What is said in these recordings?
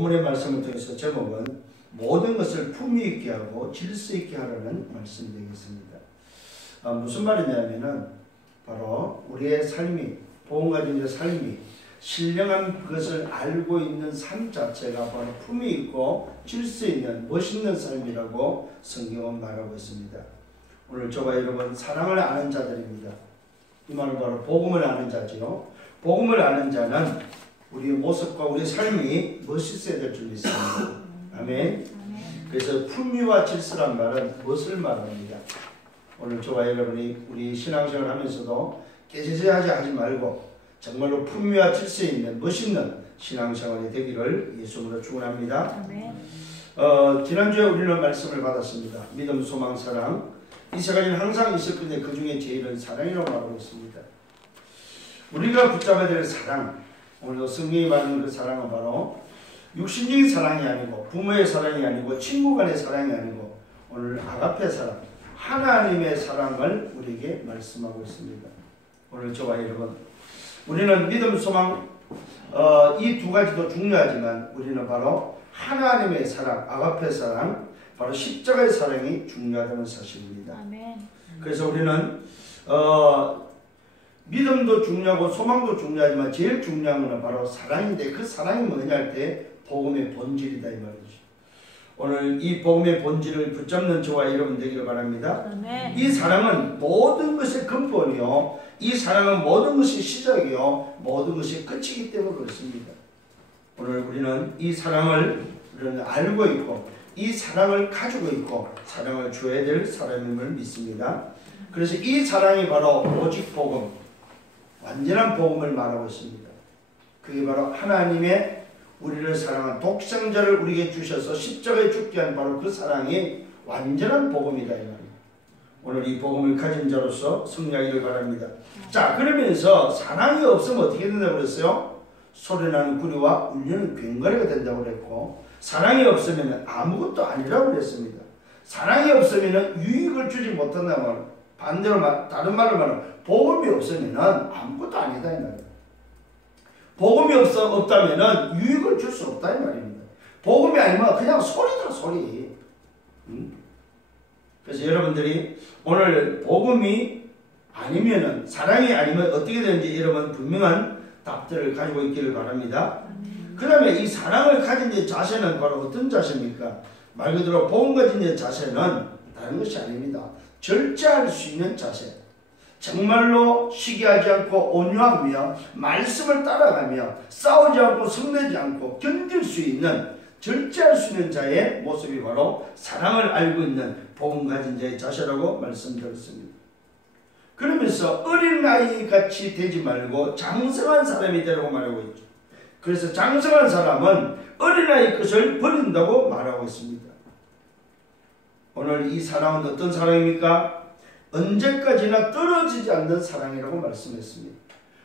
본문의 말씀을 통해서 제목은 모든 것을 품위 있게 하고 질서 있게 하라는 말씀이 되겠습니다. 무슨 말이냐면은 바로 우리의 삶이, 복음 가진 삶이 신령한 것을 알고 있는 삶 자체가 바로 품위 있고 질서 있는 멋있는 삶이라고 성경은 말하고 있습니다. 오늘 저와 여러분 사랑을 아는 자들입니다. 이 말은 바로 복음을 아는 자지요. 복음을 아는 자는 우리의 모습과 우리의 삶이 멋있어야 될 줄 믿습니다. 아멘. 그래서 품위와 질서란 말은 무엇을 말합니다. 오늘 저와 여러분이 우리 신앙생활 하면서도 깨지하지 하지 말고 정말로 품위와 질서 있는 멋있는 신앙생활이 되기를 예수님으로 축원합니다. 지난주에 우리는 말씀을 받았습니다. 믿음, 소망, 사랑. 이 세 가지는 항상 있을 건데 그 중에 제일은 사랑이라고 말하고 있습니다. 우리가 붙잡아야 될 사랑, 오늘 성경이 말하는 그 사랑은 바로 육신적인 사랑이 아니고 부모의 사랑이 아니고 친구 간의 사랑이 아니고 오늘 아가페 사랑, 하나님의 사랑을 우리에게 말씀하고 있습니다. 오늘 저와 여러분, 우리는 믿음, 소망 이 두 가지도 중요하지만 우리는 바로 하나님의 사랑, 아가페 사랑, 바로 십자가의 사랑이 중요하다는 사실입니다. 아멘. 그래서 우리는 믿음도 중요하고 소망도 중요하지만 제일 중요한 것은 바로 사랑인데 그 사랑이 뭐냐 할 때 복음의 본질이다 이 말이죠. 오늘 이 복음의 본질을 붙잡는 저와 여러분 되기를 바랍니다. 아멘. 이 사랑은 모든 것의 근본이요, 이 사랑은 모든 것의 시작이요, 모든 것의 끝이기 때문에 그렇습니다. 오늘 우리는 이 사랑을 우리는 알고 있고 이 사랑을 가지고 있고 사랑을 줘야 될 사람임을 믿습니다. 그래서 이 사랑이 바로 오직 복음, 완전한 복음을 말하고 있습니다. 그게 바로 하나님의 우리를 사랑한 독생자를 우리에게 주셔서 십자가에 죽게 한 바로 그 사랑이 완전한 복음이다 이 말입니다. 오늘 이 복음을 가진 자로서 승리하기를 바랍니다. 자, 그러면서 사랑이 없으면 어떻게 된다고 그랬어요? 소리나는 구리와 울리는 괭과리가 된다고 그랬고, 사랑이 없으면 아무것도 아니라고 그랬습니다. 사랑이 없으면 유익을 주지 못한다는 말, 반대로 다른 말로 말하면 복음이 없으면 아무것도 아니다 이 말입니다. 복음이 없다면 유익을 줄 수 없다 이 말입니다. 복음이 아니면 그냥 소리다 소리. 그래서 여러분들이 오늘 복음이 아니면은, 사랑이 아니면 어떻게 되는지 여러분 분명한 답들을 가지고 있기를 바랍니다. 그 다음에 이 사랑을 가진 자 자세는 바로 어떤 자세입니까? 말 그대로 복음 가진 자 자세는 다른 것이 아닙니다. 절제할 수 있는 자세. 정말로 시기하지 않고 온유하며 말씀을 따라가며 싸우지 않고 성내지 않고 견딜 수 있는, 절제할 수 있는 자의 모습이 바로 사랑을 알고 있는 복음 가진 자의 자세라고 말씀드렸습니다. 그러면서 어린아이 같이 되지 말고 장성한 사람이 되라고 말하고 있죠. 그래서 장성한 사람은 어린아이 것을 버린다고 말하고 있습니다. 오늘 이 사랑은 어떤 사랑입니까? 언제까지나 떨어지지 않는 사랑이라고 말씀했습니다.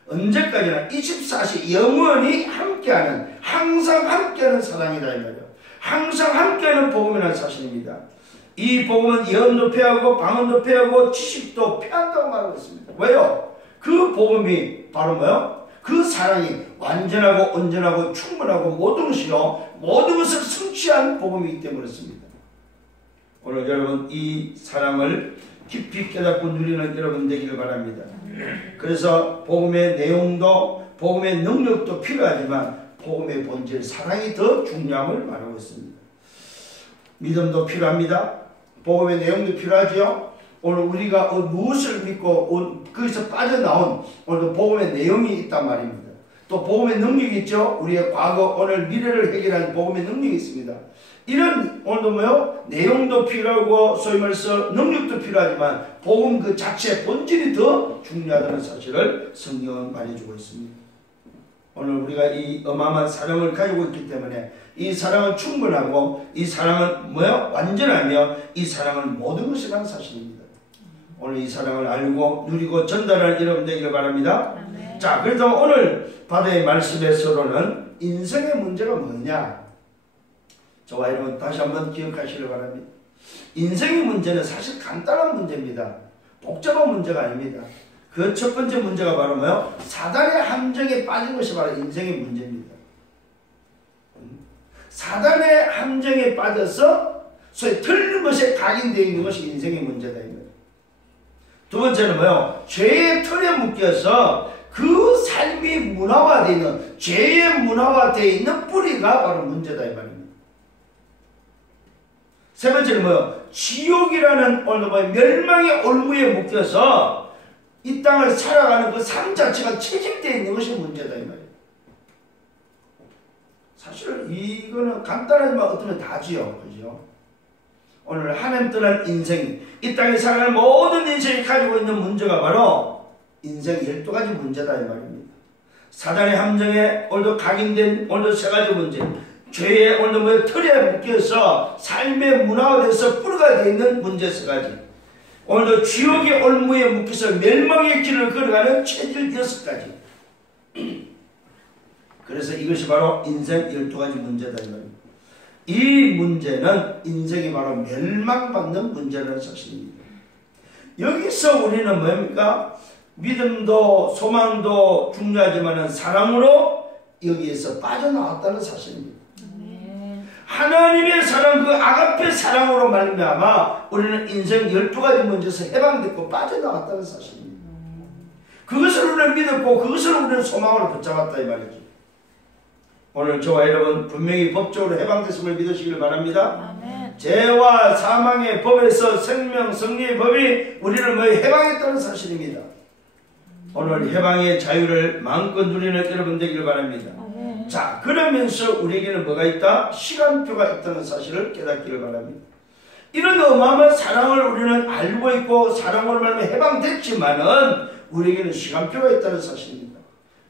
언제까지나 24시 영원히 함께하는, 항상 함께하는 사랑이다 이 말이에요. 항상 함께하는 복음이라는 사실입니다. 이 복음은 예언도 폐하고 방언도 폐하고 지식도 폐한다고 말하고 있습니다. 왜요? 그 복음이 바로 뭐요? 그 사랑이 완전하고 온전하고 충분하고 모든 것이요, 모든 것을 성취한 복음이기 때문에 그렇습니다. 오늘 여러분 이 사랑을 깊이 깨닫고 누리는 여러분 되기를 바랍니다. 그래서 복음의 내용도 복음의 능력도 필요하지만 복음의 본질 사랑이 더 중요함을 말하고 있습니다. 믿음도 필요합니다. 복음의 내용도 필요하지요. 오늘 우리가 무엇을 믿고 거기서 빠져나온 오늘도 복음의 내용이 있단 말입니다. 또 복음의 능력이 있죠. 우리의 과거, 오늘, 미래를 해결하는 복음의 능력이 있습니다. 이런 오늘도 뭐요? 내용도 필요하고 소위 말해서 능력도 필요하지만 복음 그 자체 본질이 더 중요하다는 사실을 성경은 말해주고 있습니다. 오늘 우리가 이 어마어마한 사랑을 가지고 있기 때문에 이 사랑은 충분하고 이 사랑은 뭐요? 완전하며 이 사랑은 모든 것이라는 사실입니다. 오늘 이 사랑을 알고 누리고 전달할 여러분 되기를 바랍니다. 아멘. 자, 그래서 오늘 바다의 말씀에서는 인생의 문제가 뭐냐? 저와 여러분 다시 한번 기억하시길 바랍니다. 인생의 문제는 사실 간단한 문제입니다. 복잡한 문제가 아닙니다. 그 첫 번째 문제가 바로 뭐요? 사단의 함정에 빠진 것이 바로 인생의 문제입니다. 사단의 함정에 빠져서 소위 틀린 것에 각인되어 있는 것이 인생의 문제다. 두 번째는 뭐요? 죄의 틀에 묶여서 그 삶이 문화화되어 있는, 죄의 문화화되어 있는 뿌리가 바로 문제다 이 말입니다. 세 번째는 뭐요? 지옥이라는 멸망의 올무에 묶여서 이 땅을 살아가는 그 삶 자체가 체질되어 있는 것이 문제다 이 말이에요. 사실 이거는 간단하지만 어쩌면 다지요. 그죠? 오늘 하나님 떠난 인생, 이 땅에 살아가는 모든 인생이 가지고 있는 문제가 바로 인생 12가지 문제다 이 말입니다. 사단의 함정에 오늘도 각인된 오늘도 세 가지 문제, 죄의 오늘도 틀에 묶여서 삶의 문화화돼서 뿌리가 되어 있는 문제 세 가지, 오늘도 지옥의 올무에 묶여서 멸망의 길을 걸어가는 체질 6가지. 그래서 이것이 바로 인생 12가지 문제다 이 말입니다. 이 문제는 인생이 바로 멸망받는 문제라는 사실입니다. 여기서 우리는 뭡니까? 믿음도 소망도 중요하지만 사랑으로 여기에서 빠져나왔다는 사실입니다. 하나님의 사랑, 그 아가페 사랑으로 말미암아 우리는 인생 12가지 문제에서 해방됐고 빠져나왔다는 사실입니다. 그것을 우리는 믿었고 그것을 우리는 소망으로 붙잡았다 이 말이죠. 오늘 저와 여러분 분명히 법적으로 해방됐음을 믿으시길 바랍니다. 아멘. 죄와 사망의 법에서 생명, 승리의 법이 우리를 해방했다는 사실입니다. 오늘 해방의 자유를 마음껏 누리는 여러분 되기를 바랍니다. 아멘. 자, 그러면서 우리에게는 뭐가 있다? 시간표가 있다는 사실을 깨닫기를 바랍니다. 이런 어마어마한 사랑을 우리는 알고 있고 사랑으로 말하면 해방됐지만은 우리에게는 시간표가 있다는 사실입니다.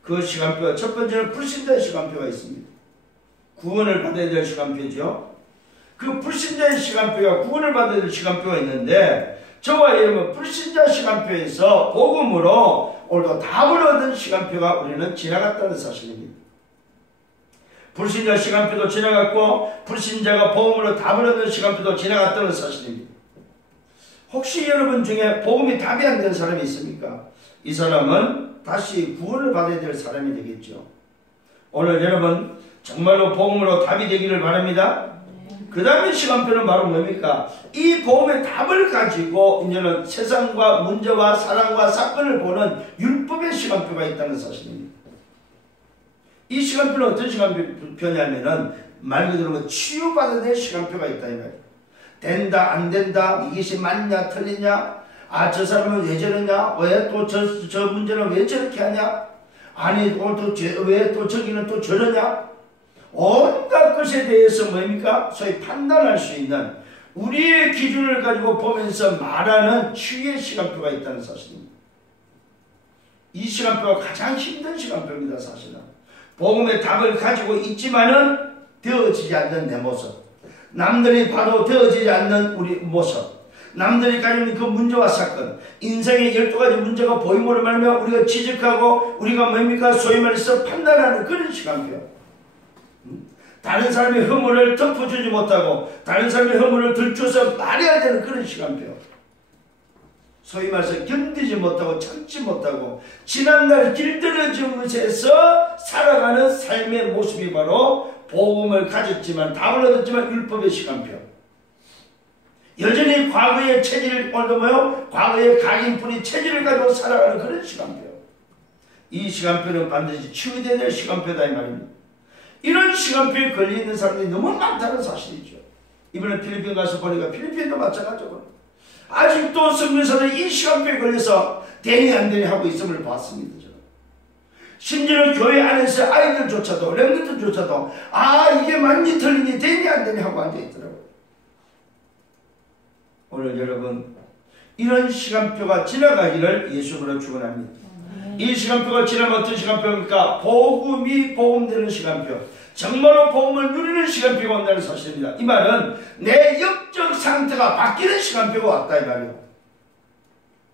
그 시간표가 첫 번째는 불신자의 시간표가 있습니다. 구원을 받아야 될 시간표죠. 그 불신자의 시간표가 구원을 받아야 될 시간표가 있는데 저와 여러분 불신자 시간표에서 복음으로 오늘도 답을 얻은 시간표가 우리는 지나갔다는 사실입니다. 불신자 시간표도 지나갔고 불신자가 복음으로 답을 얻은 시간표도 지나갔다는 사실입니다. 혹시 여러분 중에 복음이 답이 안 된 사람이 있습니까? 이 사람은 다시 구원을 받아야 될 사람이 되겠죠. 오늘 여러분 정말로 복음으로 답이 되기를 바랍니다. 그 다음에 시간표는 바로 뭡니까? 이 복음의 답을 가지고 이제는 세상과 문제와 사랑과 사건을 보는 율법의 시간표가 있다는 사실입니다. 이 시간표는 어떤 시간표냐면은 말 그대로 치유받아야 될 시간표가 있다 이 말이에요. 된다 안 된다, 이것이 맞냐 틀리냐, 아, 저 사람은 왜 저러냐? 왜 또 저 문제는 왜 저렇게 하냐? 아니, 왜 또 저기는 또 저러냐? 온갖 것에 대해서 뭡니까? 소위 판단할 수 있는 우리의 기준을 가지고 보면서 말하는 치유의 시간표가 있다는 사실입니다. 이 시간표가 가장 힘든 시간표입니다, 사실은. 복음의 답을 가지고 있지만은 되어지지 않는 내 모습. 남들이 봐도 되어지지 않는 우리 모습. 남들이 가지고 있는 그 문제와 사건, 인생의 12가지 문제가 보임으로 말하면 우리가 지적하고 우리가 뭡니까? 소위 말해서 판단하는 그런 시간표. 다른 사람의 허물을 덮어주지 못하고 다른 사람의 허물을 들춰서 말해야 되는 그런 시간표. 소위 말해서 견디지 못하고 참지 못하고 지난날 길들여지면서 살아가는 삶의 모습이 바로 복음을 가졌지만 답을 얻었지만 율법의 시간표. 여전히 과거의 체질을 과거의 각인뿌리 체질을 가지고 살아가는 그런 시간표. 이 시간표는 반드시 치유되어야 될 시간표다 이 말입니다. 이런 시간표에 걸려있는 사람들이 너무 많다는 사실이죠. 이번에 필리핀 가서 보니까 필리핀도 마찬가지고 아직도 성교사들이 이 시간표에 걸려서 되니 안 되니 하고 있음을 봤습니다. 저는. 심지어 교회 안에서 아이들조차도 렘넌트조차도 아 이게 맞니 틀리니 되니 안 되니 하고 앉아있더라고요. 오늘 여러분 이런 시간표가 지나가기를 예수님으로 축원합니다. 이 시간표가 지나면 어떤 시간표입니까? 복음이 복음되는 시간표, 정말로 복음을 누리는 시간표가 온다는 사실입니다. 이 말은 내 영적 상태가 바뀌는 시간표가 왔다 이 말이에요.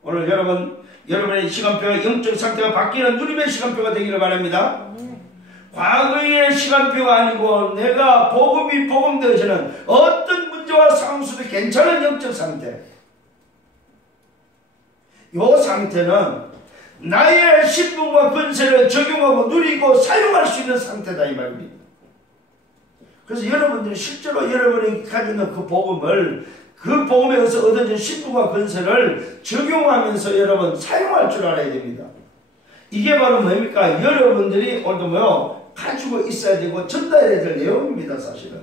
오늘 여러분의 시간표가 영적 상태가 바뀌는 누림의 시간표가 되기를 바랍니다. 과거의 시간표가 아니고 내가 복음이 복음되어지는 어떤 문제와 상황 속에 괜찮은 영적 상태, 이 상태는 나의 신분과 권세를 적용하고 누리고 사용할 수 있는 상태다 이 말입니다. 그래서 여러분들이 실제로 여러분이 가지고 있는 그 복음을 그 복음에서 얻어진 신부가 건설을 적용하면서 여러분 사용할 줄 알아야 됩니다. 이게 바로 뭡니까? 여러분들이 오늘도 뭐요? 가지고 있어야 되고 전달해야 될 내용입니다, 사실은.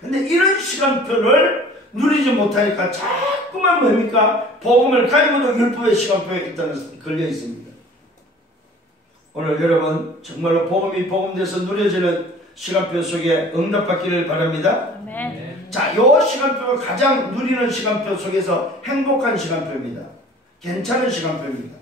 근데 이런 시간표를 누리지 못하니까 자꾸만 뭡니까? 복음을 가지고도 율법의 시간표에 일단은 걸려 있습니다. 오늘 여러분 정말로 복음이 복음돼서 누려지는 시간표 속에 응답받기를 바랍니다. 아멘. 자, 요 시간표가 가장 누리는 시간표 속에서 행복한 시간표입니다. 괜찮은 시간표입니다.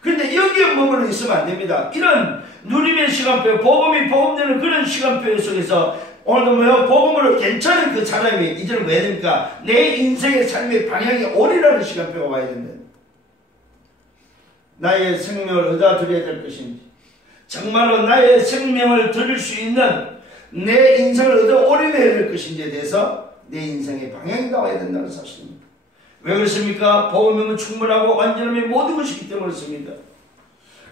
그런데 여기에 머물러 있으면 안 됩니다. 이런 누림의 시간표, 복음이 복음되는 그런 시간표 속에서 오늘도 뭐요? 복음으로 괜찮은 그 사람이 이제는 왜 됩니까? 내 인생의 삶의 방향이 옳으라는 시간표가 와야 된다. 나의 생명을 얻어 드려야 될 것인지, 정말로 나의 생명을 드릴 수 있는 내 인생을 얻어 올인해야 될 것인지에 대해서 내 인생의 방향이 나와야 된다는 사실입니다. 왜 그렇습니까? 복음이면 충분하고 완전함이 모든 것이기 때문에 그렇습니다.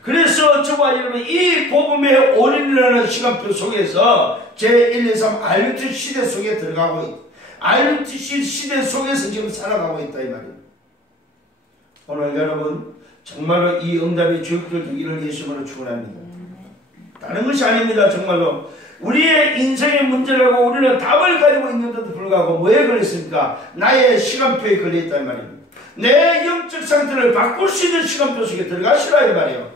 그래서 저와 여러분 이 복음의 올인이라는 시간표 속에서 제1, 2, 3 RUT 시대 속에 들어가고 있다. RUT 시대 속에서 지금 살아가고 있다 이 말입니다. 오늘 여러분 정말로 이 응답의 주역들 되기를 예수님으로 축원합니다. 다른 것이 아닙니다. 정말로 우리의 인생의 문제라고 우리는 답을 가지고 있는데도 불구하고 뭐에 걸렸습니까? 나의 시간표에 걸려있단 말입니다. 내 영적 상태를 바꿀 수 있는 시간표 속에 들어가시라 이 말이에요.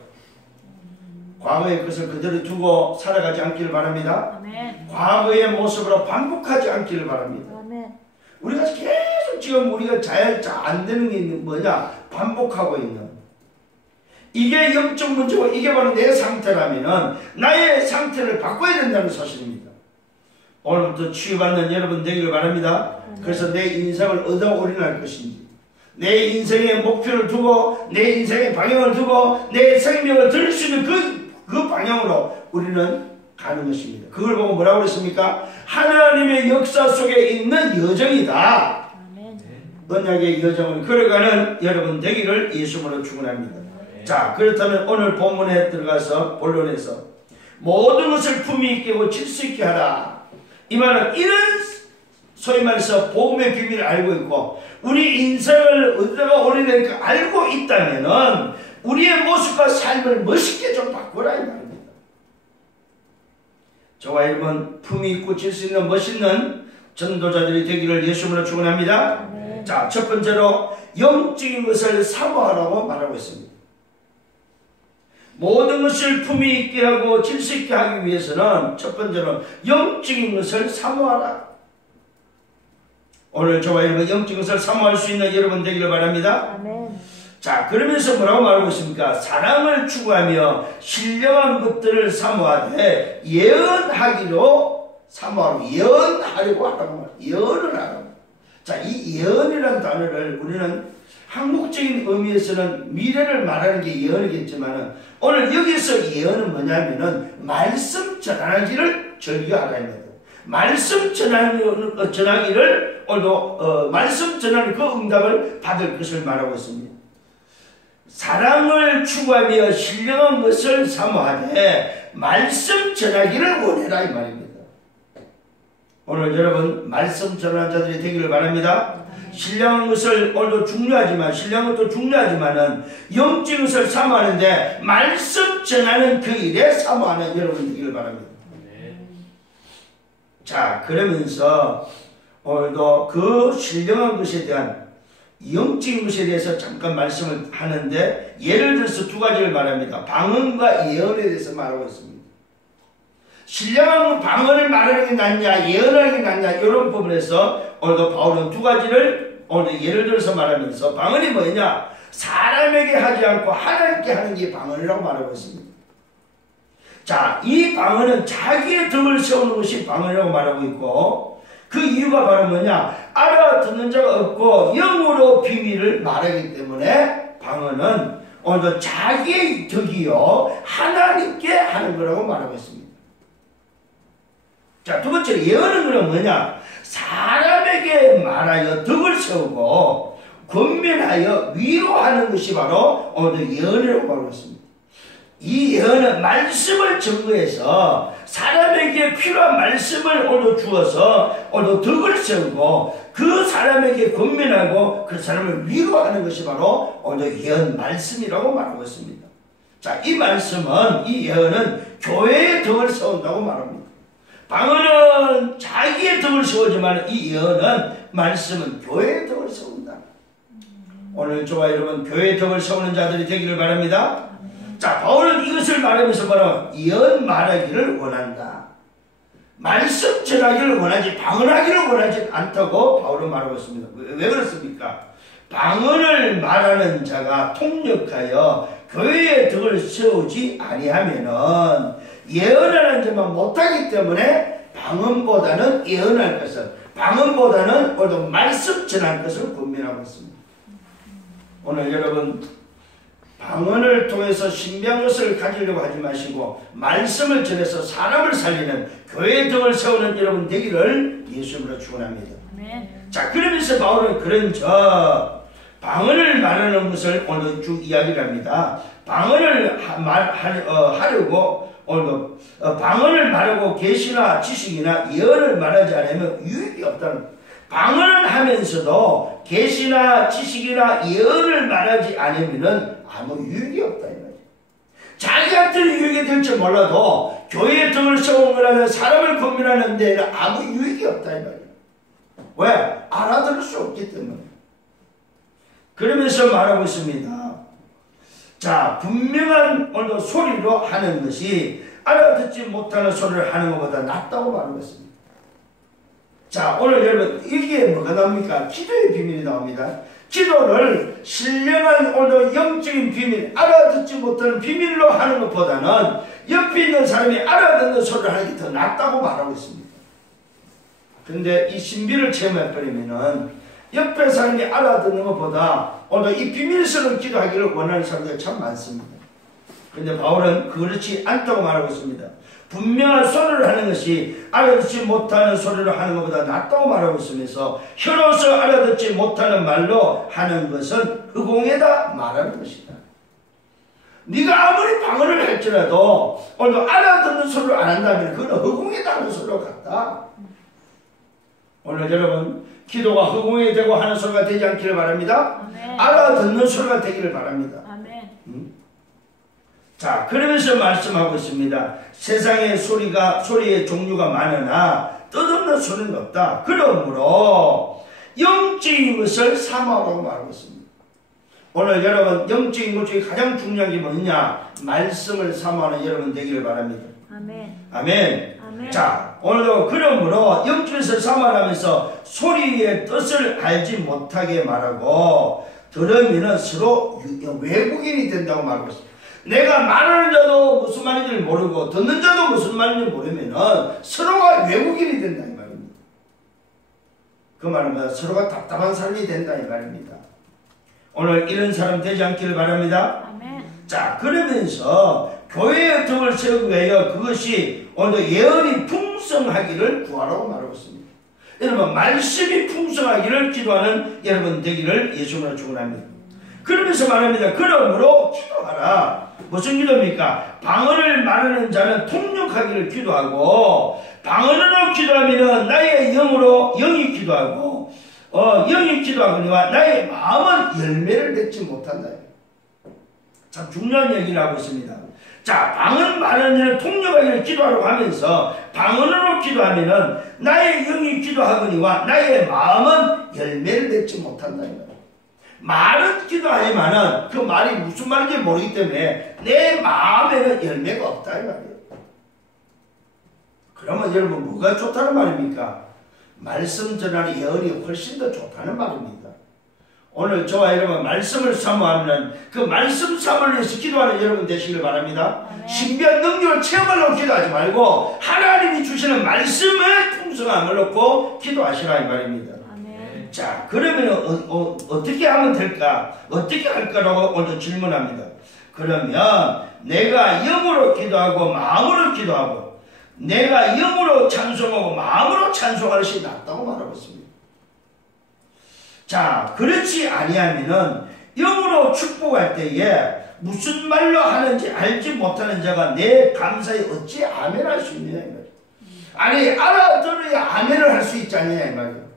과거의 것을 그대로 두고 살아가지 않기를 바랍니다. 아멘. 과거의 모습으로 반복하지 않기를 바랍니다. 아멘. 우리가 계속 지금 우리가 잘 안 되는 게 뭐냐? 반복하고 있는 이게 영적 문제고 이게 바로 내 상태라면은 나의 상태를 바꿔야 된다는 사실입니다. 오늘부터 치유받는 여러분 되기를 바랍니다. 그래서 내 인생을 얻어 올인할 것인지, 내 인생의 목표를 두고 내 인생의 방향을 두고 내 생명을 들을 수 있는 그 방향으로 우리는 가는 것입니다. 그걸 보고 뭐라고 그랬습니까? 하나님의 역사 속에 있는 여정이다. 아멘. 언약의 여정을 걸어가는 여러분 되기를 예수님으로 축원합니다. 자, 그렇다면 오늘 본문에 들어가서 본론에서 모든 것을 품위 있게 고 질서 있게 하라. 이 말은 이런 소위 말해서 복음의 비밀을 알고 있고 우리 인생을 얻다가 오래되는 걸 알고 있다면은 우리의 모습과 삶을 멋있게 좀 바꾸라 이 말입니다. 저와 여러분 품위 있고 질서 있는 멋있는 전도자들이 되기를 예수님으로 축원합니다. 자, 첫 번째로 영적인 것을 사모하라고 말하고 있습니다. 모든 것을 품위 있게 하고 질서 있게 하기 위해서는 첫 번째로 영적인 것을 사모하라. 오늘 저와 여러분 영적인 것을 사모할 수 있는 여러분 되기를 바랍니다. 아멘. 자, 그러면서 뭐라고 말하고 있습니까? 사랑을 추구하며 신령한 것들을 사모하되 예언하기로 사모하고 예언하려고 하라고 말합니다. 예언을 하라고. 자, 이 예언이라는 단어를 우리는 한국적인 의미에서는 미래를 말하는 게 예언이겠지만 오늘 여기서 예언은 뭐냐면은 말씀 전하기를 즐겨하라는 말씀 전하기를 오늘도 말씀 전하는 그 응답을 받을 것을 말하고 있습니다. 사랑을 추구하며 신령한 것을 사모하되 말씀 전하기를 원해라 이 말입니다. 오늘 여러분 말씀 전하는 자들이 되기를 바랍니다. 신령한 것을 오늘도 중요하지만 신령한 것도 중요하지만은 영적인 것을 사모하는데 말씀 전하는 그 일에 사모하는 여러분 되기를 바랍니다. 자, 그러면서 오늘도 그 신령한 것에 대한 영적인 것에 대해서 잠깐 말씀을 하는데 예를 들어서 두 가지를 말합니다. 방언과 예언에 대해서 말하고 있습니다. 신령한 방언을 말하는 게 낫냐 예언하는 게 낫냐 이런 부분에서 오늘도 바울은 두 가지를 오늘 예를 들어서 말하면서 방언이 뭐냐? 사람에게 하지 않고 하나님께 하는 게 방언이라고 말하고 있습니다. 자, 이 방언은 자기의 덕을 세우는 것이 방언이라고 말하고 있고 그 이유가 바로 뭐냐? 알아듣는 자가 없고 영으로 비밀을 말하기 때문에 방언은 오늘도 자기의 덕이요 하나님께 하는 거라고 말하고 있습니다. 자, 두 번째로 예언은 그럼 뭐냐? 사람에게 말하여 덕을 세우고 권면하여 위로하는 것이 바로 오늘 예언이라고 말하고 있습니다. 이 예언은 말씀을 증거해서 사람에게 필요한 말씀을 오늘 주어서 오늘 덕을 세우고 그 사람에게 권면하고 그 사람을 위로하는 것이 바로 오늘 예언 말씀이라고 말하고 있습니다. 자, 이 말씀은, 이 예언은 교회의 덕을 세운다고 말합니다. 방언은 자기의 덕을 세우지만 이 예언은, 말씀은 교회의 덕을 세운다. 오늘 저와 여러분 교회의 덕을 세우는 자들이 되기를 바랍니다. 자, 바울은 이것을 말하면서 바로 예언 말하기를 원한다. 말씀 전하기를 원하지 방언하기를 원하지 않다고 바울은 말하고 있습니다. 왜 그렇습니까? 방언을 말하는 자가 통역하여 교회의 덕을 세우지 아니하면은 예언하는 자만 못하기 때문에 방언보다는 예언할 것을, 방언보다는 오늘 말씀 전할 것을 권면하고 있습니다. 오늘 여러분 방언을 통해서 신비한 것을 가지려고 하지 마시고 말씀을 전해서 사람을 살리는 교회의 덕을 세우는 여러분 되기를 예수님으로 축원합니다. 자, 그러면서 바울은 그런 방언을 말하는 것을 오늘 쭉 이야기를 합니다. 방언을 하려고 오늘 방언을 말하고 계시나 지식이나 예언을 말하지 않으면 유익이 없다는, 방언을 하면서도 계시나 지식이나 예언을 말하지 않으면 아무 유익이 없다 이 말이에요. 자기한테는 유익이 될지 몰라도 교회의 덕을 세우는 거라는 사람을 권면하는 데는 아무 유익이 없다 이 말이에요. 왜? 알아들을 수 없기 때문에. 그러면서 말하고 있습니다. 자, 분명한 오늘 소리로 하는 것이 알아듣지 못하는 소리를 하는 것보다 낫다고 말하고 있습니다. 자, 오늘 여러분 이게 뭐가 나옵니까? 기도의 비밀이 나옵니다. 기도를 신령한 오늘 영적인 비밀, 알아듣지 못하는 비밀로 하는 것보다는 옆에 있는 사람이 알아듣는 소리를 하는 게 더 낫다고 말하고 있습니다. 그런데 이 신비를 체험해버리면은 옆에 사람이 알아듣는 것보다 오늘 이 비밀스러운 기도하기를 원하는 사람들이 참 많습니다. 그런데 바울은 그렇지 않다고 말하고 있습니다. 분명한 소리를 하는 것이 알아듣지 못하는 소리를 하는 것보다 낫다고 말하고 있으면서 혀로서 알아듣지 못하는 말로 하는 것은 허공에다 말하는 것이다. 네가 아무리 방언을 할지라도 오늘 알아듣는 소리를 안 한다면 그건 허공에다 하는 소리로 같다. 오늘 여러분 기도가 허공에 대고 하는 소리가 되지 않기를 바랍니다. 아멘. 알아듣는 소리가 되기를 바랍니다. 아멘. 자, 그러면서 말씀하고 있습니다. 세상에 소리의 종류가 많으나 뜻없는 소리는 없다. 그러므로 영적인 것을 삼아라고 말하고 있습니다. 오늘 여러분 영적인 것 중에 가장 중요한 게 뭐냐? 말씀을 삼아하는 여러분 되기를 바랍니다. 아멘. 아멘. 아멘. 자, 오늘도 그러므로 영적에서 삼아라면서 소리의 뜻을 알지 못하게 말하고 들으면 서로 외국인이 된다고 말하고 있습니다. 내가 말하는 자도 무슨 말인지 모르고 듣는 자도 무슨 말인지 모르면 서로가 외국인이 된다 이 말입니다. 그 말은 서로가 답답한 사람이 된다 이 말입니다. 오늘 이런 사람 되지 않기를 바랍니다. 아멘. 자, 그러면서 교회의 덕을 세우기 위하여 그것이 오늘 예언이 풍성하기를 구하라고 말하고 있습니다. 여러분 말씀이 풍성하기를 기도하는 여러분 되기를 예수님으로 축원합니다. 그러면서 말합니다. 그러므로 기도하라. 무슨 기도입니까? 방언을 말하는 자는 통역하기를 기도하고 방언으로 기도하면 나의 영이 기도하고 영이 기도하거니와 나의 마음은 열매를 맺지 못한다. 참 중요한 얘기를 하고 있습니다. 자, 방언 말하는 자는 통역하기를 기도하라고 하면서 방언으로 기도하면은 나의 영이 기도하거니와 나의 마음은 열매를 맺지 못한다. 말은 기도하지만은 그 말이 무슨 말인지 모르기 때문에 내 마음에는 열매가 없다 이 말이에요. 그러면 여러분 뭐가 좋다는 말입니까? 말씀 전하는 예언이 훨씬 더 좋다는 말입니다. 오늘 저와 여러분 말씀을 사모하면 그 말씀 사모를 위해서 기도하는 여러분 되시길 바랍니다. 아멘. 신비한 능력을 체험하려고 기도하지 말고 하나님이 주시는 말씀의 풍성함을 놓고 기도하시라 이 말입니다. 아멘. 자, 그러면 어떻게 하면 될까? 어떻게 할까라고 오늘 질문합니다. 그러면 내가 영으로 기도하고 마음으로 기도하고 내가 영으로 찬송하고 마음으로 찬송하는 것이 낫다고 말하고 있습니다. 자, 그렇지 아니하면은 영으로 축복할 때에 무슨 말로 하는지 알지 못하는 자가 내 감사에 어찌 아멘할 수 있느냐 이 말이에요. 아니 알아들어야 아멘을 할 수 있지 않느냐 이 말이에요.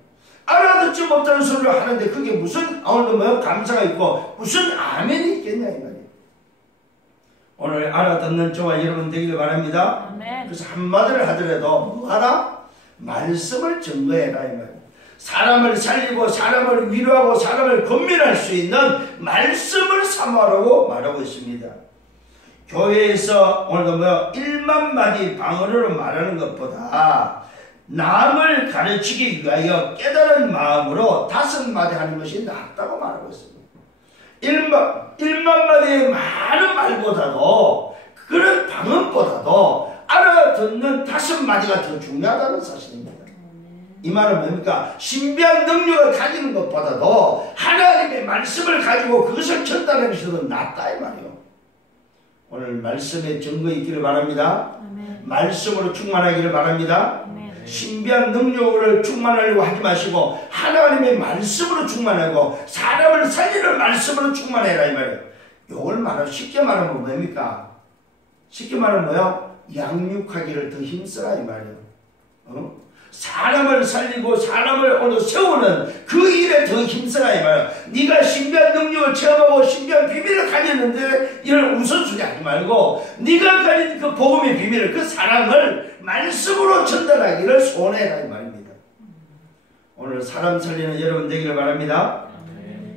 알아듣지 못하는 소리를 하는데 그게 무슨 오늘도 뭐 감사가 있고 무슨 아멘이 있겠냐 이 말이에요. 오늘 알아듣는 저와 여러분 되기를 바랍니다. 아멘. 그래서 한마디를 하더라도 뭐하라? 말씀을 증거해라 이 말이에요. 사람을 살리고 사람을 위로하고 사람을 건면할 수 있는 말씀을 사모하라고 말하고 있습니다. 교회에서 오늘도 1만 마디 방언으로 말하는 것보다 남을 가르치기 위하여 깨달은 마음으로 5마디 하는 것이 낫다고 말하고 있습니다. 1만 마디의 많은 말보다도 그런 방언보다도 알아듣는 5마디가 더 중요하다는 사실입니다. 이 말은 뭡니까? 신비한 능력을 가지는 것보다도 하나님의 말씀을 가지고 그것을 전달하는 것이 더 낫다 이 말이에요. 오늘 말씀에 증거 있기를 바랍니다. 아멘. 말씀으로 충만하기를 바랍니다. 아멘. 신비한 능력을 충만하려고 하지 마시고 하나님의 말씀으로 충만하고 사람을 살리는 말씀으로 충만해라 이 말이에요. 이걸 말하면 쉽게 말하면 뭡니까? 쉽게 말하면 뭐요? 양육하기를 더 힘쓰라 이 말이에요. 사람을 살리고 사람을 오늘 세우는 그 일에 더 힘쓰라 이 말이에요. 네가 신비한 능력을 체험하고 신비한 비밀을 가졌는데 이런 우선순위 하지 말고 네가 가진 그 복음의 비밀을 그 사랑을 말씀으로 전달하기를 소원해라 이 말입니다. 오늘 사람 살리는 여러분 되기를 바랍니다.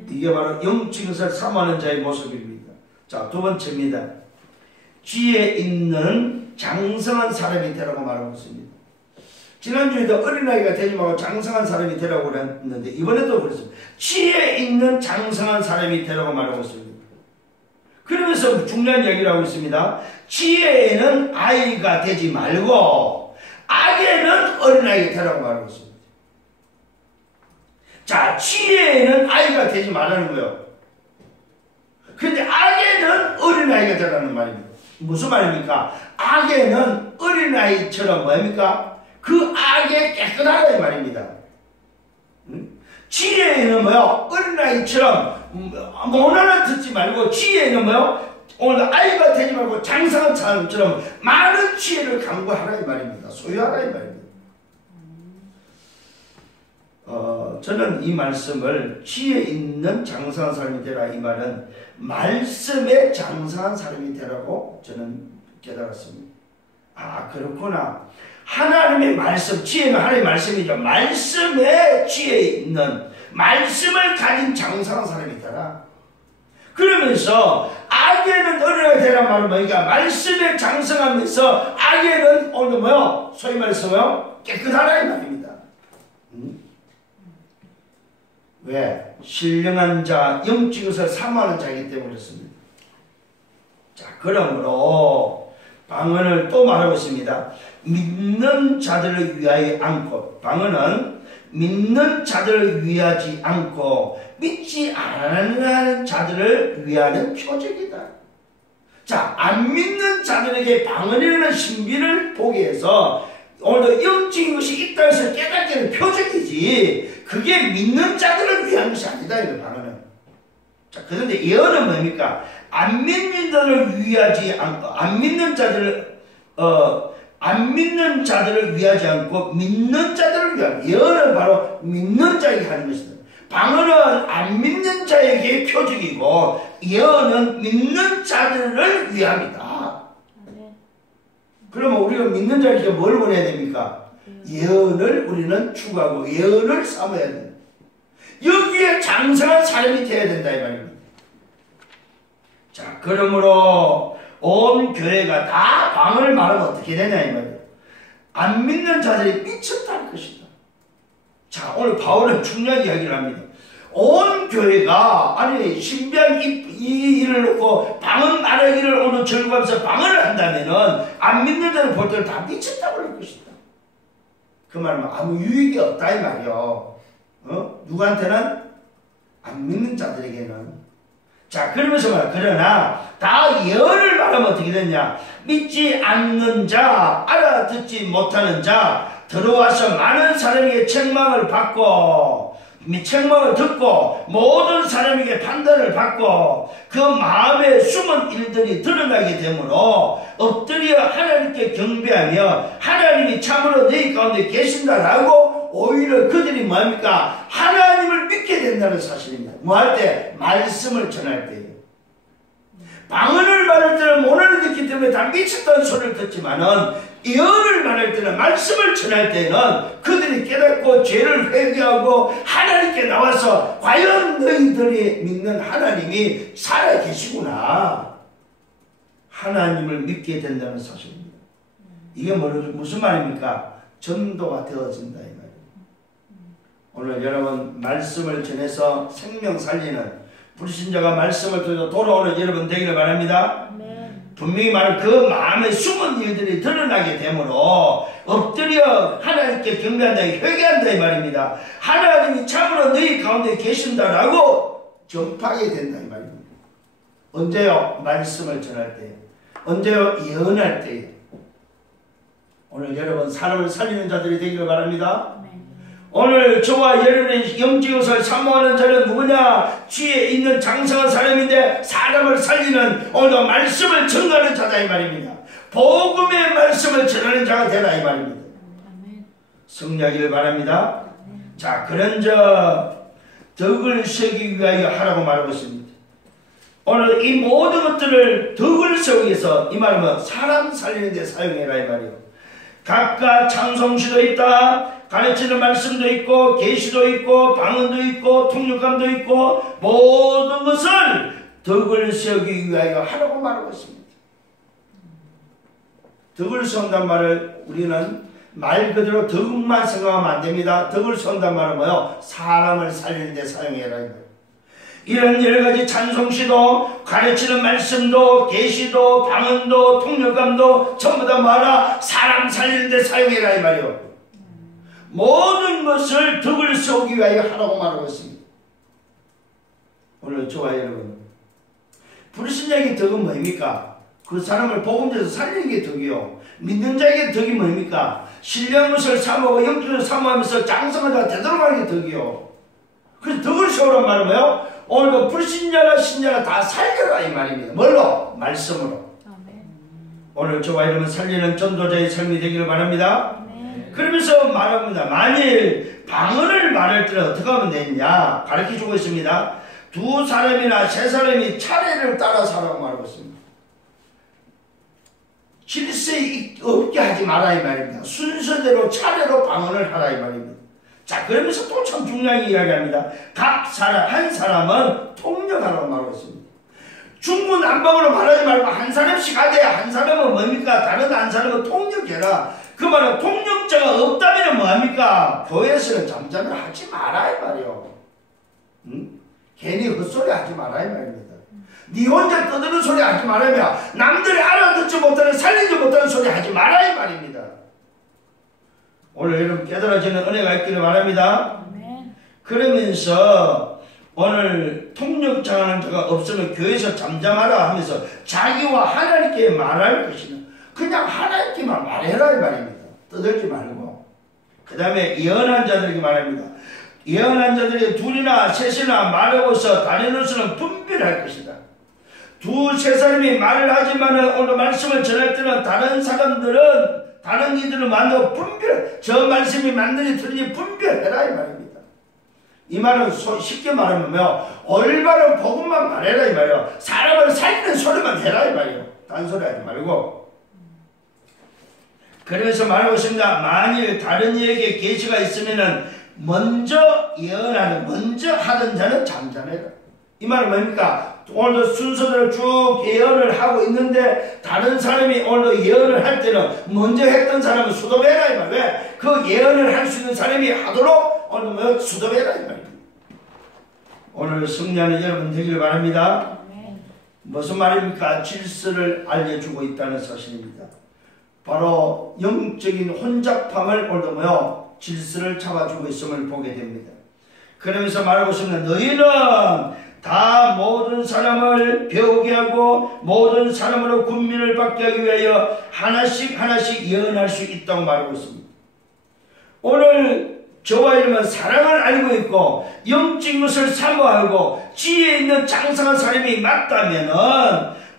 이게 바로 영적인 것을 사모하는 자의 모습입니다. 자, 두 번째입니다. 지혜 있는 장성한 사람이 되라고 말하고 있습니다. 지난주에도 어린아이가 되지 말고 장성한 사람이 되라고 그랬는데 이번에도 그랬습니다. 지혜 있는 장성한 사람이 되라고 말하고 있습니다. 그러면서 중요한 이야기를 하고 있습니다. 지혜에는 아이가 되지 말고 악에는 어린아이가 되라고 말하고 있습니다. 자, 지혜에는 아이가 되지 말라는 거예요. 그런데 악에는 어린아이가 되라는 말입니다. 무슨 말입니까? 악에는 어린아이처럼 뭡니까? 그 악에 깨끗하다 이 말입니다. 지혜에는 뭐요? 어린아이처럼 모나나 듣지 말고 지혜에는 뭐요? 오늘 아이가 되지 말고 장성한 사람처럼 많은 지혜를 강구하라 이 말입니다. 소유하라 이 말입니다. 저는 이 말씀을 지혜 있는 장성한 사람이 되라 이 말은 말씀에 장성한 사람이 되라고 저는 깨달았습니다. 아 그렇구나. 하나님의 말씀, 지혜는 하나님의 말씀이죠. 말씀에 지혜 있는 말씀을 가진 장성한 사람이 되라. 그러면서 악에는 어린아이가 되란 말은 뭐니까 말씀에 장성하면서 악에는 오늘 뭐요? 소위 말해서 뭐요? 깨끗하라 이 말입니다. 왜? 신령한 자, 영적인 것을 사모하는 자이기 때문에 그렇습니다. 자, 그러므로 방언을 또 말하고 있습니다. 믿는 자들을 위하여 않고, 방언은 믿는 자들을 위하지 않고 믿지 않는 자들을 위하는 표적이다. 자, 안 믿는 자들에게 방언이라는 신비를 보기 위해서 오늘도 영적인 것이 있다 해서 깨닫게 하는 표적이지 그게 믿는 자들을 위한 것이 아니다 이거 방언은. 자, 그런데 예언은 뭡니까? 안 믿는 자들을 위하지 않고 안 믿는 자들을 위하지 않고 믿는 자들을 위한 예언은 바로 믿는 자에게 하는 것이다. 방언은 안 믿는 자에게 표적이고 예언은 믿는 자들을 위함이다. 그러면 우리가 믿는 자에게 뭘 원해야 됩니까? 예언을 우리는 추구하고 예언을 삼아야 된다. 여기에 장성한 사람이 되어야 된다 이 말입니다. 자, 그러므로 온 교회가 다 방언을 말하면 어떻게 되냐 이 말이에요. 안 믿는 자들이 미쳤다는 것이다. 자, 오늘 바울은 중요한 이야기를 합니다. 온 교회가 아니 신비한 이 일을 놓고 방언 말하기를 오늘 즐거워하면서 방언을 한다면은 안 믿는 자를 볼 때는 다 미쳤다고 할 것이다. 그 말은 아무 유익이 없다 이 말이요. 누구한테는? 안 믿는 자들에게는. 자, 그러면서 말이야. 그러나 다 예언을 말하면 어떻게 되냐? 믿지 않는 자, 알아듣지 못하는 자 들어와서 많은 사람에게 책망을 받고 책망을 듣고 모든 사람에게 판단을 받고 그 마음에 숨은 일들이 드러나게 되므로 엎드려 하나님께 경배하며 하나님이 참으로 너희 가운데 계신다라고 오히려 그들이 뭐합니까? 하나님을 믿게 된다는 사실입니다. 뭐 할 때? 말씀을 전할 때예요. 방언을 말할 때는 모난을 듣기 때문에 다 미쳤다는 소리를 듣지만은 예언을 말할 때는, 말씀을 전할 때는 그들이 깨닫고 죄를 회개하고 하나님께 나와서 과연 너희들이 믿는 하나님이 살아계시구나, 하나님을 믿게 된다는 사실입니다. 이게 무슨 말입니까? 전도가 되어진다 이 말이에요. 오늘 여러분 말씀을 전해서 생명 살리는 불신자가 말씀을 들어 돌아오는 여러분 되기를 바랍니다. 분명히 말하면 그 마음에 숨은 일들이 드러나게 되므로 엎드려 하나님께 경배한다, 회개한다 이 말입니다. 하나님이 참으로 너희 가운데 계신다라고 전파하게 된다 이 말입니다. 언제요? 말씀을 전할 때. 언제요? 예언할 때. 오늘 여러분 사람을 살리는 자들이 되기를 바랍니다. 오늘 저와 여러분의 영적 것을 사모하는 자는 누구냐? 주위에 있는 장성한 사람인데 사람을 살리는, 오늘도 말씀을 전하는 자다 이 말입니다. 복음의 말씀을 전하는 자가 되라 이 말입니다. 승리하기를 바랍니다. 자, 그런 덕을 세우기 위하여 하라고 말하고 있습니다. 오늘 이 모든 것들을 덕을 세우기 위해서 이 말은 사람 살리는 데 사용해라 이 말이에요. 각각 찬송시도 있다, 가르치는 말씀도 있고, 계시도 있고, 방언도 있고, 통역감도 있고, 모든 것을 덕을 세우기 위하여 하라고 말하고 있습니다. 덕을 세운단 말을 우리는 말 그대로 덕만 생각하면 안 됩니다. 덕을 세운단 말은 뭐요? 사람을 살리는 데 사용해라. 이런 여러가지 찬송시도, 가르치는 말씀도, 계시도, 방언도, 통역감도 전부 다 뭐하라? 사람 살리는 데 사용해라 이 말이요. 모든 것을 덕을 세우기 위하여 하라고 말하고 있습니다. 오늘 저와 여러분, 불신자에게 덕은 뭡니까? 그 사람을 복음에서 살리는 게 덕이요. 믿는 자에게 덕이 뭡니까? 신령한 것을 사모하고 영적을 사모하면서 장성하다 되돌아가는 게 덕이요. 그래서 덕을 세우란 말은 뭐예요? 오늘도 불신자나 신자나 다 살려라 이 말입니다. 뭘로? 말씀으로. 오늘 저와 여러분 살리는 전도자의 삶이 되기를 바랍니다. 그러면서 말합니다. 만일 방언을 말할 때는 어떻게 하면 되느냐 가르쳐주고 있습니다. 2사람이나 3사람이 차례를 따라서 하라고 말하고 있습니다. 질서 없게 하지 마라 이 말입니다. 순서대로 차례로 방언을 하라 이 말입니다. 자, 그러면서 또 참 중요하게 이야기합니다. 각 사람, 한 사람은 통역하라고 말하고 있습니다. 중구난방으로 말하지 말고 한 사람씩 하되, 한 사람은 뭡니까? 다른 한 사람은 통역해라. 그 말은 통역자가 없다면 뭐합니까? 교회에서는 잠잠을 하지 마라 이 말이요. 응? 괜히 헛소리 하지 마라 이 말입니다. 네 혼자 떠드는 소리 하지 말라며, 남들이 알아듣지 못하는, 살리지 못하는 소리 하지 마라 이 말입니다. 오늘 여러분 깨달아지는 은혜가 있기를 바랍니다. 그러면서 오늘 통역장하는 자가 없으면 교회에서 잠잠하라 하면서 자기와 하나님께 말할 것이는 그냥 하나님께만 말해라 이 말입니다. 떠들지 말고. 그 다음에 예언한 자들에게 말합니다. 예언한 자들에게 2이나 3이나 말하고서 다니는수는 분별할 것이다. 2, 3사람이 말을 하지만 오늘 말씀을 전할 때는 다른 사람들은, 다른 이들을 만나고 분별, 저 말씀이 맞는지 틀린지 분별해라 이 말입니다. 이 말은 쉽게 말하면 올바른 복음만 말해라 이 말이에요. 사람을 살리는 소리만 해라 이 말이에요. 딴소리 하지 말고. 그래서 말하고 있습니다. 만일 다른 이에게 계시가 있으면은 먼저 예언하는, 먼저 하던 자는 잠잠해라. 이 말은 뭡니까? 오늘도 순서대로 쭉 예언을 하고 있는데 다른 사람이 오늘도 예언을 할 때는 먼저 했던 사람은 수도해라 이 말. 왜? 그 예언을 할 수 있는 사람이 하도록 오늘 뭐 수도해라 이 말입니다. 오늘 승리하는 여러분 되기를 바랍니다. 무슨 말입니까? 질서를 알려주고 있다는 사실입니다. 바로 영적인 혼잡함을 오늘도 뭐요? 질서를 잡아주고 있음을 보게 됩니다. 그러면서 말하고 있습니다. 너희는 다 모든 사람을 배우게 하고 모든 사람으로 군민을 받게 하기 위하여 하나씩 하나씩 예언할 수 있다고 말하고 있습니다. 오늘 저와 여러분 사랑을 알고 있고 영적인 것을 사모하고 지혜 있는 장성한 사람이 맞다면은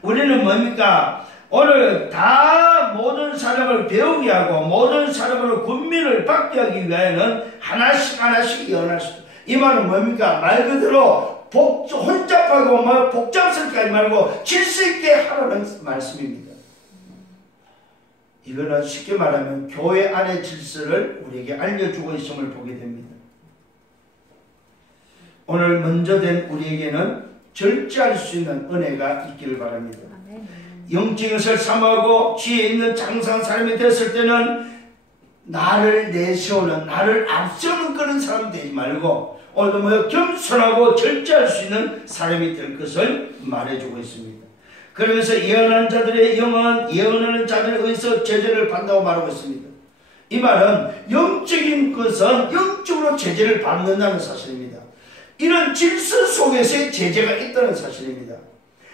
우리는 뭡니까? 오늘 다 모든 사람을 배우게 하고 모든 사람으로 군민을 받게 하기 위하여는 하나씩 예언할 수 있다. 이 말은 뭡니까? 말 그대로 혼잡하고 복잡스럽게 하지 말고 질서 있게 하라는 말씀입니다. 이거는 쉽게 말하면 교회 안의 질서를 우리에게 알려주고 있음을 보게 됩니다. 오늘 먼저 된 우리에게는 절제할 수 있는 은혜가 있기를 바랍니다. 영적인 것을 사모하고 지혜 있는 장성한 사람이 됐을 때는 나를 내세우는, 나를 앞세우는 그런 사람이 되지 말고 오늘도 겸손하고 절제할 수 있는 사람이 될 것을 말해주고 있습니다. 그러면서 예언하는 자들의 영은 예언하는 자들에 의해서 제재를 받는다고 말하고 있습니다. 이 말은 영적인 것은 영적으로 제재를 받는다는 사실입니다. 이런 질서 속에서의 제재가 있다는 사실입니다.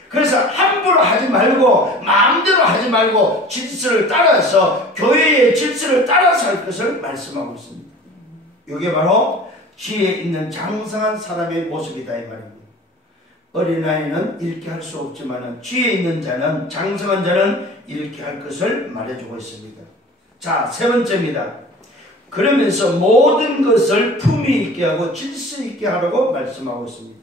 그래서 함부로 하지 말고 마음대로 하지 말고 질서를 따라서 교회의 질서를 따라서 할 것을 말씀하고 있습니다. 이게 바로 지혜 있는 장성한 사람의 모습이다 이 말입니다. 어린아이는 이렇게 할 수 없지만 지혜 있는 자는 장성한 자는 이렇게 할 것을 말해주고 있습니다. 자, 세 번째입니다. 그러면서 모든 것을 품위 있게 하고 질서 있게 하라고 말씀하고 있습니다.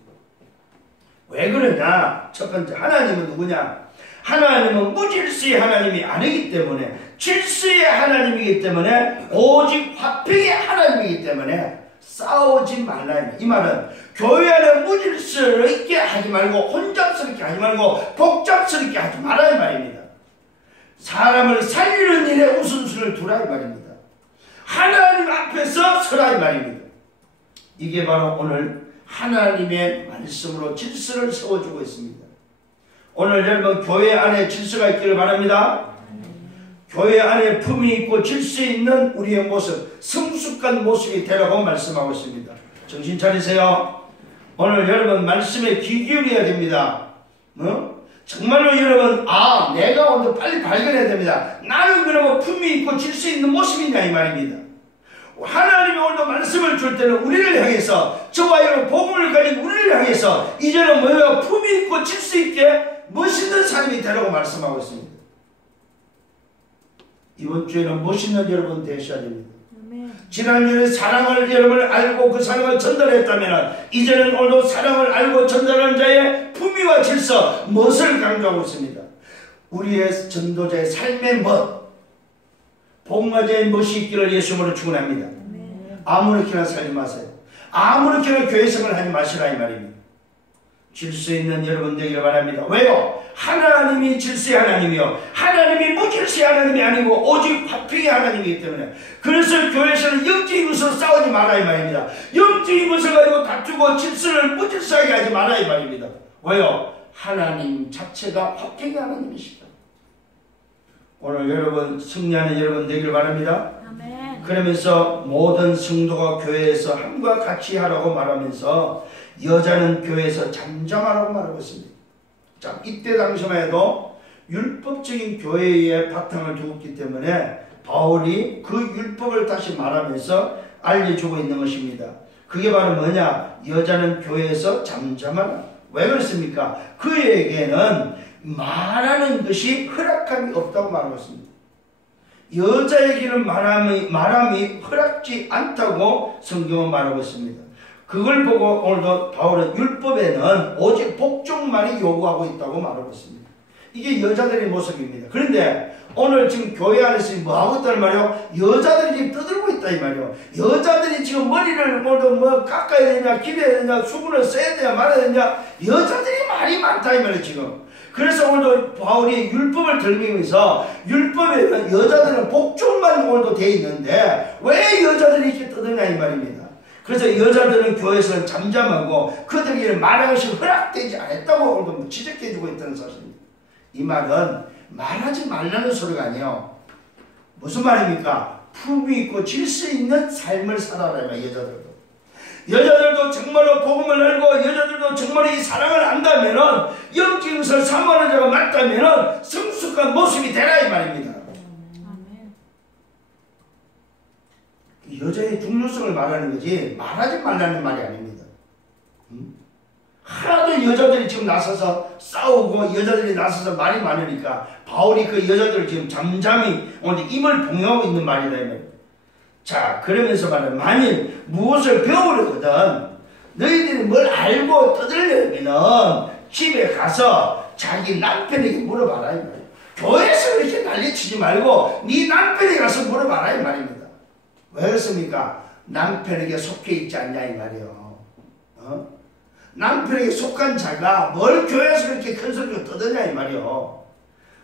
왜 그러냐? 첫 번째, 하나님은 누구냐? 하나님은 무질서의 하나님이 아니기 때문에, 질서의 하나님이기 때문에, 오직 화평의 하나님이기 때문에 싸우지 말라. 이 말은 교회 안에 무질서를 있게 하지 말고 혼잡스럽게 하지 말고 복잡스럽게 하지 말라 이 말입니다. 사람을 살리는 일에 우선순위를 두라 이 말입니다. 하나님 앞에서 서라 이 말입니다. 이게 바로 오늘 하나님의 말씀으로 질서를 세워주고 있습니다. 오늘 여러분 교회 안에 질서가 있기를 바랍니다. 교회 안에 품이 있고 질서 있는 우리의 모습, 성숙한 모습이 되라고 말씀하고 있습니다. 정신 차리세요. 오늘 여러분 말씀에 귀 기울여야 됩니다. 정말로 여러분 내가 오늘 빨리 발견해야 됩니다. 나는 그러면 품이 있고 질서 있는 모습이냐 이 말입니다. 하나님이 오늘도 말씀을 줄 때는 우리를 향해서 저와 여러분 복음을 가진 우리를 향해서 이제는 뭐예요? 품이 있고 질서 있게 멋있는 사람이 되라고 말씀하고 있습니다. 이번 주에는 멋있는 여러분 되셔야 됩니다. 지난주에 사랑을 여러분을 알고 그 사랑을 전달했다면 이제는 오늘도 사랑을 알고 전달하는 자의 품위와 질서, 멋을 강조하고 있습니다. 우리의 전도자의 삶의 멋, 복마자의 멋이 있기를 예수님으로 축원합니다. 아무렇게나 살지 마세요. 아무렇게나 교회 생활을 하지 마시라 이 말입니다. 질서 있는 여러분 되기를 바랍니다. 왜요? 하나님이 질서의 하나님이요 하나님이 무질서의 하나님이 아니고 오직 화평의 하나님이기 때문에 그래서 교회에서는 영적인 것으로 싸우지 마라 이 말입니다. 영적인 것을 가지고 다투고 질서를 무질서하게 하지 마라 이 말입니다. 왜요? 하나님 자체가 화평의 하나님이시다. 오늘 여러분 승리하는 여러분 되기를 바랍니다. 아멘. 그러면서 모든 성도가 교회에서 함과 같이 하라고 말하면서 여자는 교회에서 잠잠하라고 말하고 있습니다. 자, 이때 당시만 해도 율법적인 교회의 바탕을 두었기 때문에 바울이 그 율법을 다시 말하면서 알려주고 있는 것입니다. 그게 바로 뭐냐? 여자는 교회에서 잠잠하라. 왜 그렇습니까? 그에게는 말하는 것이 허락함이 없다고 말하고 있습니다. 여자에게는 말함이 허락지 않다고 성경은 말하고 있습니다. 그걸 보고 오늘도 바울은 율법에는 오직 복종만이 요구하고 있다고 말하고 있습니다. 이게 여자들의 모습입니다. 그런데 오늘 지금 교회 안에서 뭐하고 있다는 말이요? 여자들이 지금 떠들고 있다 이 말이요. 여자들이 지금 머리를 오늘도 깎아야 되냐, 길어야 되냐, 수건을 써야 되냐, 말아야 되냐, 여자들이 말이 많다 이 말이에요 지금. 그래서 오늘도 바울이 율법을 들면서 율법에는 여자들은 복종만 오늘도 돼 있는데 왜 여자들이 이렇게 떠드냐 이 말입니다. 그래서 여자들은 교회에서는 잠잠하고 그들에게 말하는 것이 허락되지 않았다고 오늘도 지적해주고 있다는 사실입니다. 이 말은 말하지 말라는 소리가 아니에요. 무슨 말입니까? 품위 있고 질서 있는 삶을 살아라 여자들도. 여자들도 정말로 복음을 알고 여자들도 정말로 이 사랑을 안다면은 영적인 것을 사모하는 자가 맞다면은 성숙한 모습이 되라 이 말입니다. 여자의 중요성을 말하는 거지 말하지 말라는 말이 아닙니다. 하나도 여자들이 지금 나서서 싸우고 여자들이 나서서 말이 많으니까 바울이 그 여자들을 지금 잠잠히 오늘 임을 봉용하고 있는 말이다 이 말이에요. 자, 그러면서 말하는 만일 무엇을 배우려거든 너희들이 뭘 알고 떠들려면 집에 가서 자기 남편에게 물어봐라 이 말이에요. 교회에서 이렇게 난리치지 말고 네 남편에게 가서 물어봐라 이 말입니다. 왜 그렇습니까? 남편에게 속해 있지 않냐 이 말이에요. 남편에게 속한 자가 뭘 교회에서 그렇게 큰 소리로 떠드냐 이 말이에요.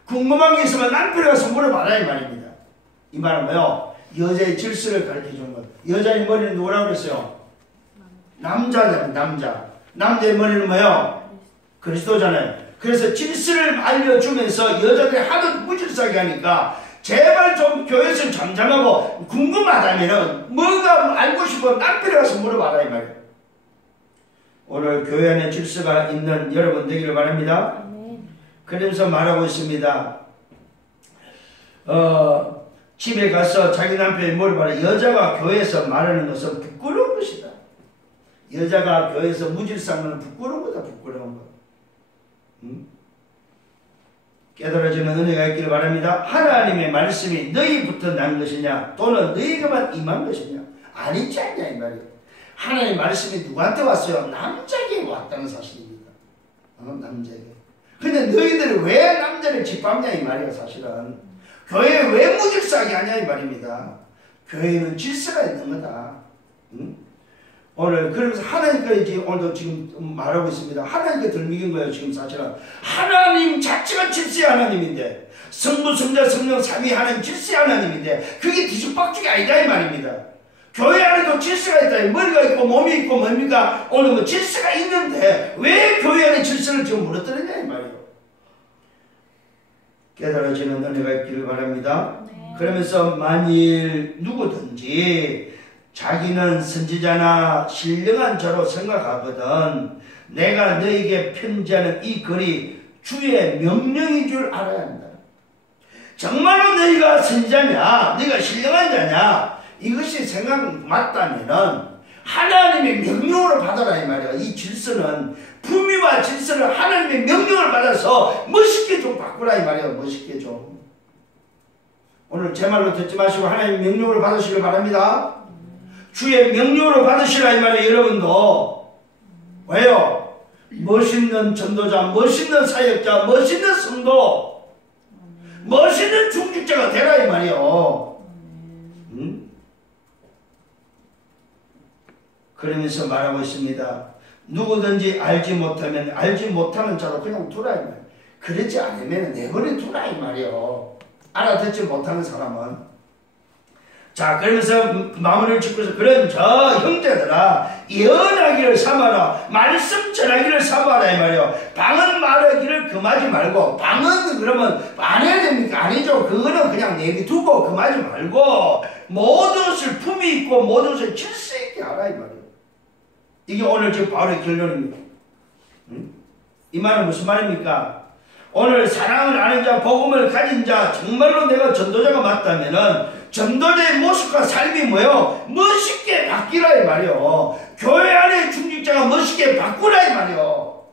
궁금한 게 있으면 남편에 가서 물어봐라 이 말입니다. 이 말은 뭐요? 여자의 질서를 가르쳐주는 거예요. 여자의 머리는 누구라고 그랬어요? 남자잖아요. 남자의 머리는 뭐요? 그리스도잖아요. 그래서 질서를 알려주면서 여자들이 하도 무질서하게 하니까 제발 좀 교회에서 잠잠하고 궁금하다면은 뭐가 알고 싶어 남편에 가서 물어봐라 이 말이에요. 오늘 교회 안에 질서가 있는 여러분 되기를 바랍니다. 그러면서 말하고 있습니다. 집에 가서 자기 남편이 물어봐라. 여자가 교회에서 말하는 것은 부끄러운 것이다. 여자가 교회에서 무질서한 것은 부끄러운 거다. 부끄러운 거. 깨달아지는 은혜가 있기를 바랍니다. 하나님의 말씀이 너희부터 난 것이냐 또는 너희에게만 임한 것이냐 아니지 않냐 이 말이에요. 하나님의 말씀이 누구한테 왔어요? 남자에게 왔다는 사실입니다. 남자에게. 근데 너희들이 왜 남자를 짓밟냐 이 말이에요. 사실은 교회에 왜 무질서하게 하냐 이 말입니다. 교회는 질서가 있는 거다. 오늘 그러면서 하나님께 오늘도 지금 말하고 있습니다. 하나님께 들먹인 거예요. 지금 사실은 하나님 자체가 질서의 하나님인데 성부 성자 성령 삼위 하나님 질서의 하나님인데 그게 뒤죽박죽이 아니다 이 말입니다. 교회 안에도 질서가 있다. 머리가 있고 몸이 있고 뭡니까? 오늘 뭐 질서가 있는데 왜 교회 안에 질서를 지금 무너뜨리냐 이 말이에요. 깨달아지는 은혜가 있기를 바랍니다. 네. 그러면서 만일 누구든지 자기는 선지자나 신령한 자로 생각하거든 내가 너에게 편지하는 이 글이 주의 명령인 줄 알아야 한다. 정말로 너희가 선지자냐 너희가 신령한 자냐 이것이 생각 맞다면은 하나님의 명령으로 받아라 이 말이야. 이 질서는 품위와 질서를 하나님의 명령을 받아서 멋있게 좀 바꾸라 이 말이야. 멋있게 좀. 오늘 제 말로 듣지 마시고 하나님의 명령을 받으시길 바랍니다. 주의 명령으로 받으시라 이 말이에요. 여러분도 왜요? 멋있는 전도자, 멋있는 사역자, 멋있는 성도, 멋있는 중직자가 되라 이 말이에요. 그러면서 말하고 있습니다. 누구든지 알지 못하면 알지 못하는 자로 그냥 두라 이 말이에요. 그러지 않으면 내버려 두라 이 말이에요. 알아듣지 못하는 사람은. 자, 그러면서 마무리를 짓고서 그런 저 형제들아 예언하기를 삼아라. 말씀 전하기를 삼아라 이 말이에요. 방언 말하기를 금하지 말고. 방언 그러면 안 해야 됩니까? 아니죠. 그거는 그냥 내비두고 금하지 말고 모든 것을 품이 있고 모든 것을 질서 있게 하라 이 말이에요. 이게 오늘 지금 바울의 결론입니다. 이 말은 무슨 말입니까? 오늘 사랑을 아는 자, 복음을 가진 자, 정말로 내가 전도자가 맞다면은 전도자의 모습과 삶이 뭐예요? 멋있게 바뀌라 이 말이요. 교회 안에 중직자가 멋있게 바꾸라 이 말이요.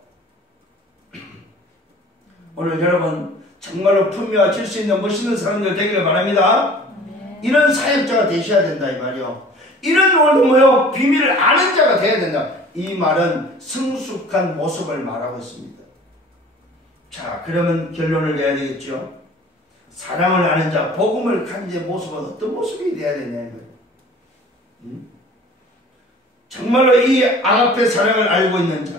오늘 여러분 정말로 품위와 질서 있는 멋있는 사람들 되기를 바랍니다. 이런 사역자가 되셔야 된다 이 말이요. 이런 오늘 뭐예요? 비밀을 아는 자가 되어야 된다. 이 말은 성숙한 모습을 말하고 있습니다. 자, 그러면 결론을 내야 되겠죠. 사랑을 아는 자, 복음을 가진 자의 모습은 어떤 모습이 되어야 되냐. 정말로 이 아가페 사랑을 알고 있는 자,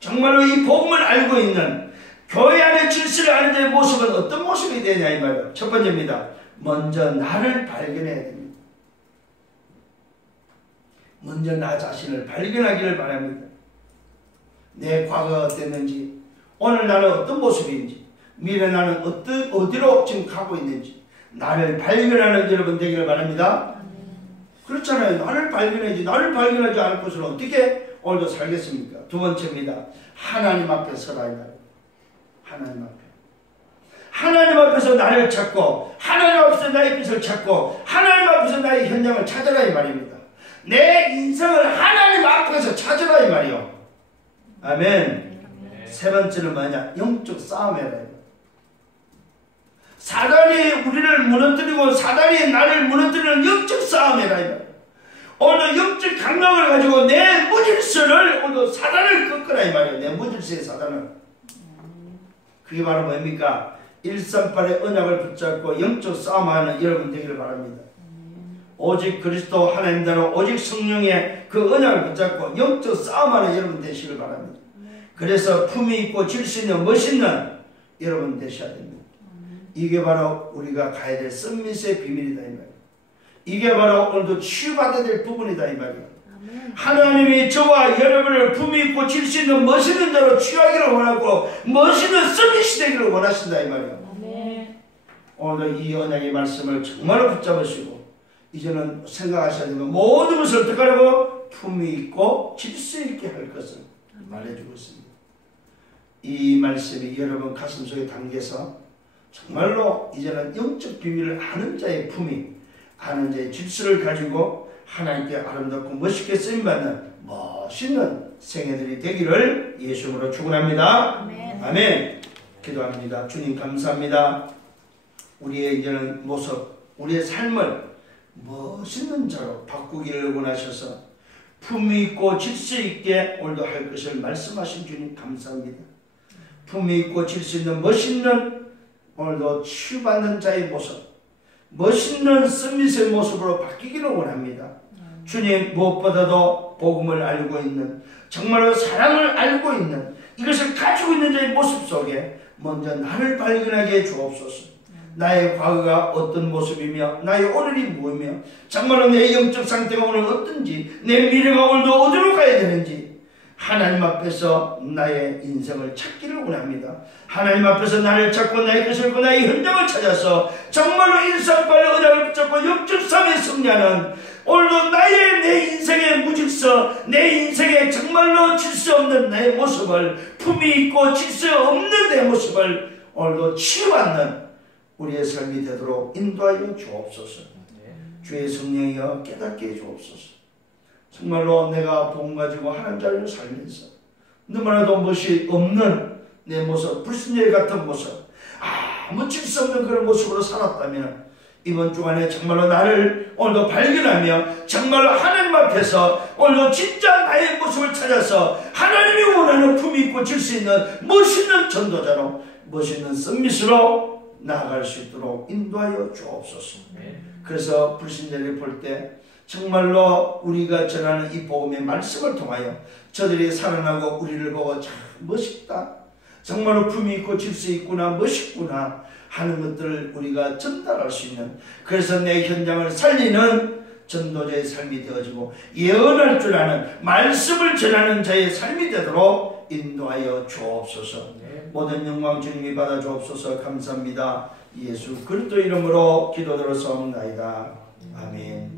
정말로 이 복음을 알고 있는 교회 안의 질서를 아는 자의 모습은 어떤 모습이 되냐 이 말이에요. 첫 번째입니다. 먼저 나를 발견해야 됩니다. 먼저 나 자신을 발견하기를 바랍니다. 내 과거가 어땠는지, 오늘 나는 어떤 모습인지, 미래 나는 어디로 지금 가고 있는지 나를 발견하는 여러분 되기를 바랍니다. 그렇잖아요. 나를 발견해야지. 나를 발견하지 않을 것을 어떻게 오늘도 살겠습니까? 두 번째입니다. 하나님 앞에 서라 이 말이에요. 하나님 앞에. 하나님 앞에서 나를 찾고 하나님 앞에서 나의 뜻을 찾고 하나님 앞에서 나의 현장을 찾으라 이 말입니다. 내 인생을 하나님 앞에서 찾으라 이 말이요. 아멘. 세 번째는 뭐냐? 영적 싸움이라. 사단이 우리를 무너뜨리고 사단이 나를 무너뜨리는 영적 싸움이라. 오늘 영적 감각을 가지고 내 무질서를 오늘 사단을 꺾으라 이 말이에요. 내 무질서의 사단을. 그게 바로 뭡니까? 138의 언약을 붙잡고 영적 싸움하는 여러분 되기를 바랍니다. 오직 그리스도 하나님 나라 오직 성령의 그 언약을 붙잡고 영적 싸움하는 여러분 되시길 바랍니다. 그래서 품위 있고 질서 있는 멋있는 여러분 되셔야 됩니다. 이게 바로 우리가 가야 될 썸밋의 비밀이다 이 말이에요. 이게 바로 오늘도 치유받아야 될 부분이다 이 말이에요. 하나님이 저와 여러분을 품위 있고 질서 있는 멋있는 자로 취하기를 원하고 멋있는 썸밋이 되기를 원하신다 이 말이에요. 오늘 이 언약의 말씀을 정말로 붙잡으시고 이제는 생각하셔야 되면 모든 것을 어떻게 하라고? 품위 있고 질서 있게 할 것을 말해주고 있습니다. 이 말씀이 여러분 가슴속에 담겨서 정말로 이제는 영적 비밀을 아는 자의 품위, 아는 자의 질서를 가지고 하나님께 아름답고 멋있게 쓰임받는 멋있는 생애들이 되기를 예수님으로 축원합니다. 아멘. 아멘. 기도합니다. 주님 감사합니다. 우리의 이제는 모습, 우리의 삶을 멋있는 자로 바꾸기를 원하셔서 품위 있고 질서 있게 오늘도 할 것을 말씀하신 주님 감사합니다. 품위 있고 질서 있는 멋있는 오늘도 치유받는 자의 모습, 멋있는 썸밋의 모습으로 바뀌기를 원합니다. 주님 무엇보다도 복음을 알고 있는 정말로 사랑을 알고 있는 이것을 가지고 있는 자의 모습 속에 먼저 나를 발견하게 해 주옵소서. 나의 과거가 어떤 모습이며 나의 오늘이 무엇이며 정말로 내 영적 상태가 오늘 어떤지 내 미래가 오늘도 어디로 가야 되는지 하나님 앞에서 나의 인생을 찾기를 원합니다. 하나님 앞에서 나를 찾고 나의 것을 고 나의 현장을 찾아서 정말로 138의 언약을 붙잡고 영적 삶에 승리하는 오늘도 내 인생의 무질서 내 인생의 정말로 질서 없는 나의 모습을 품위 있고 질서 없는 내 모습을 오늘도 치유받는 우리의 삶이 되도록 인도하여 주옵소서. 주의 성령이여 깨닫게 해 주옵소서. 정말로 내가 복음 가지고 하나님 자리를 살면서 너무나도 멋이 없는 내 모습, 불신자의 같은 모습, 아무 질서 없는 그런 모습으로 살았다면 이번 주간에 정말로 나를 오늘도 발견하며 정말로 하나님 앞에서 오늘도 진짜 나의 모습을 찾아서 하나님이 원하는 품이 있고 질서 있는 멋있는 전도자로 멋있는 썸밋으로 나아갈 수 있도록 인도하여 주옵소서. 그래서 불신자를 볼 때 정말로 우리가 전하는 이 복음의 말씀을 통하여 저들이 살아나고 우리를 보고 참 멋있다, 정말로 품이 있고 질서 있구나, 멋있구나 하는 것들을 우리가 전달할 수 있는, 그래서 내 현장을 살리는 전도자의 삶이 되어지고 예언할 줄 아는 말씀을 전하는 자의 삶이 되도록 인도하여 주옵소서. 모든 영광 주님이 받아 주옵소서. 감사합니다. 예수 그리스도 이름으로 기도드렸사옵나이다. 아멘.